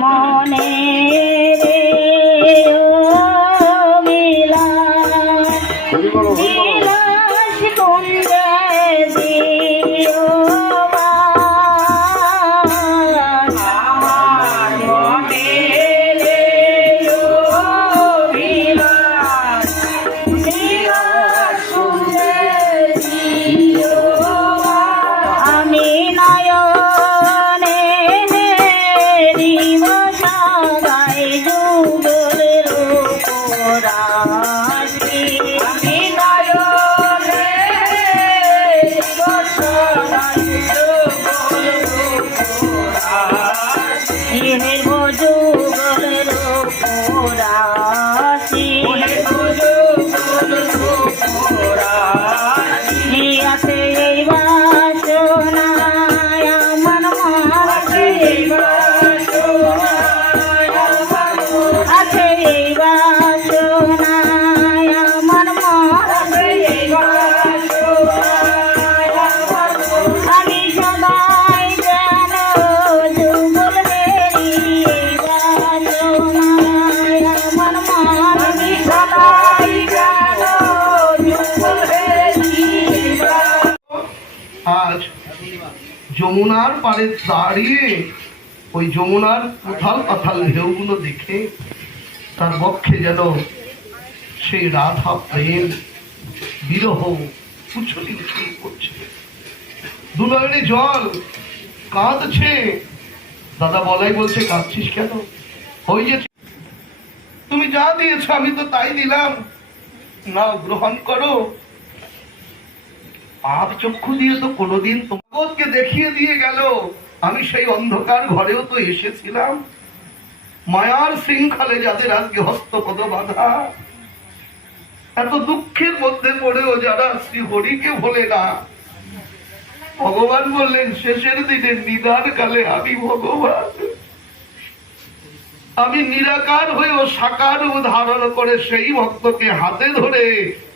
মনে রে বিলাস কুঞ্জ যমুনার পাড়ে দাঁড়িয়ে, ওই যমুনার উথাল পাথাল ঢেউগুলো দেখে তার বক্ষে যেন সেই রাধা প্রেম, বিরহ উছলি করছে। দুনয়নে জল কাঁদছে। দাদা বলাই বলছে, কাঁদছিস কেন? ওই যে তুমি যা দিয়েছ, আমি তো তাই দিলাম। না গ্রহণ করো। পাপ চক্ষু দিয়ে তো কোনোদিন তোমাকে দেখিয়ে দিয়ে গেল। আমি সেই অন্ধকার ঘরেও তো এসেছিলাম। মায়ার শৃঙ্খলে যাদের আজকে হস্তপদ বাধা এত দুঃখের মধ্যে পড়েও যারা শ্রী হরিকে ভোলে না। ভগবান বললেন, শেষের দিনে নিদান কালে আমি ভগবান। আমি নিরাকার হয়েও সাকার ধারণ করে সেই ভক্তকে হাতে ধরে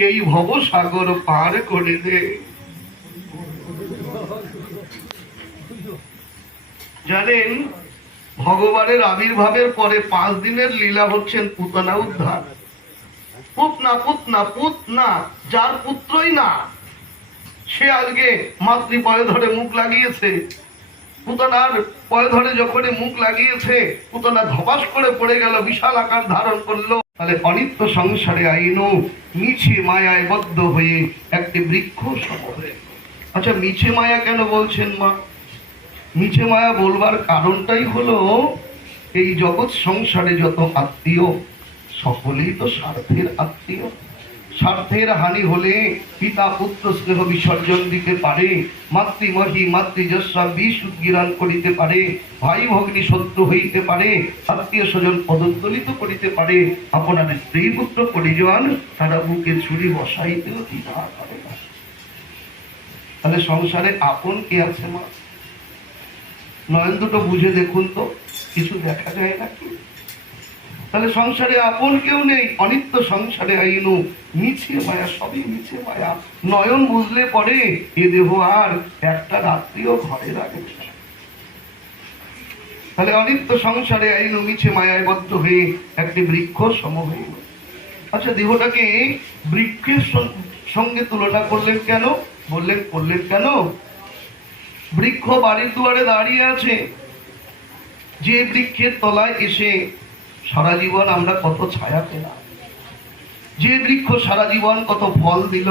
এই ভবসাগর পার করে দে। জানেন, ভগবানের আবির্ভাবের পরে পাঁচ দিনের লীলা হচ্ছেন পুতনা উদ্ধার। পুতনা পুতনা পুতনা, যার পুত্রই না। সে আজকে মাতৃ পয়ে ধরে মুখ লাগিয়েছে। পুতনার পয়ে ধরে যখনই মুখ লাগিয়েছে, পুতনা ধপাস করে পড়ে গেল, বিশাল আকার ধারণ করল। তাহলে অনিত্য সংসারে আইনো মিছে মায়ায় বদ্ধ হয়ে একটি বৃক্ষ সম হয়ে আচ্ছা মিছে মায়া কেন বলছেন মা? মিছে মায়া বলবার কারণটাই হলো, এই জগৎ সংসারে যত আত্মীয়, সকলেই তো স্বার্থের আত্মীয়। স্বার্থের হানি হলে পিতা পুত্র স্নেহ বিসর্জন দিতে পারে, মাতৃমহী মাতৃযশা বিষ উদ্গিরণ করিতে পারে, ভাই ভগ্নী শত্রু হইতে পারে, আত্মীয় স্বজন পদদলিত করিতে পারে, আপনার স্ত্রী পুত্র পরিজন তারা বুকে ছুরি বসাইতেও দ্বিধা করে না। তাহলে সংসারে আপন কে আছে মা? নয়ন দুটো বুঝে দেখুন তো, কিছু দেখা যায় নাকি? তাহলে সংসারে আপন কেউ নেই, অনিত্য সংসারে আইনু, মিছে মায়া, সবই মিছে মায়া। নয়ন বুঝলে পরে এ দেহ আর, একটা রাত্রিও ঘরে রাখে তাহলে অনিত্য সংসারে আইনু, মিছে মায়ায় বদ্ধ হয়ে একটি বৃক্ষ সম হয়ে আচ্ছা দেহটাকে বৃক্ষের সঙ্গে তুলনা করলেন কেন? বললেন, করলেন কেন? বৃক্ষ বাড়ির দুয়ারে দাঁড়িয়ে আছে যে বৃক্ষের তলায় এসে সারা জীবন আমরা কত ছায়া পেলাম যে বৃক্ষ সারা জীবন কত ফল দিল